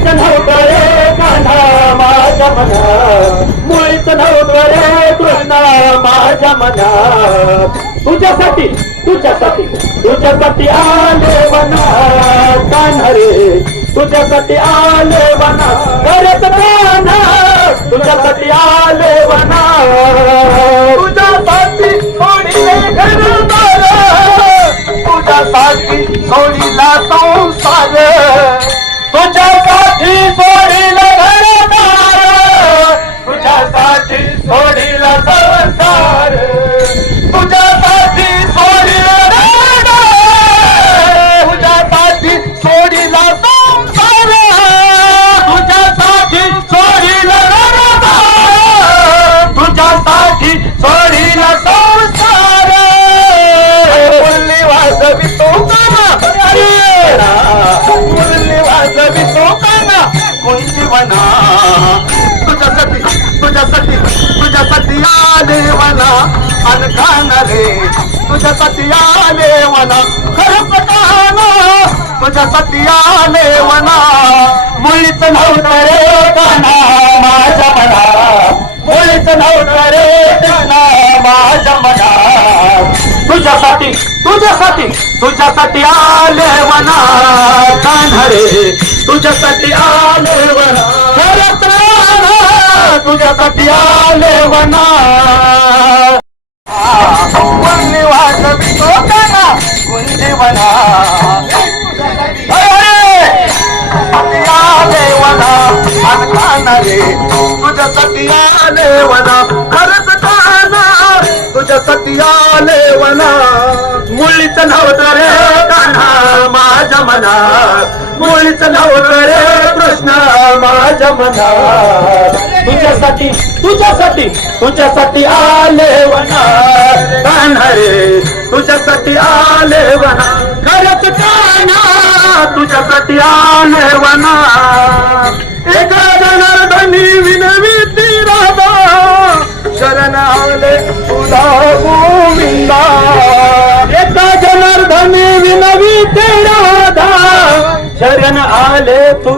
मुळीच नव्हतं कान्हा माझ्या मना मुळीच नव्हतं कृष्णा माझ्या मना तुझ्यासाठी तुझ्यासाठी तुझ्यासाठी आले वना कान्हा रे तुझ्यासाठी आले वना करत कान्हा तुझ्यासाठी आले वना तुझ्यासाठी सोडिले घरदार. तुझ्यासाठी सोडिला संसार अन खान रे तुझ्या आले वना खरंच काना तुझ्यासाठी आले वना. मुळीच नव्हतं रे काना माझ्या मना. मुळीच नव्हतं रे काना माझ्या मना. तुझ्यासाठी तुझ्यासाठी तुझ्यासाठी आले वना. कान्हरे तुझ्यासाठी आले वना. खरंच तुझ्यासाठी आले वना. अन कान्हरे तुझ्यासाठी आले वना खरंच काना तुझ्यासाठी आले वना मुळीच नव्हतं रे कान्हा माझ्या मनात मुळीच नव्हतं रे कृष्ण माझ्या मनात तुझ्यासाठी तुझ्यासाठी तुझ्यासाठी आले वना कान्हा रे तुझ्यासाठी आले वना शरण तुला गोविंदा. एका जनार्दनी विनवी ते राधा शरण आले तू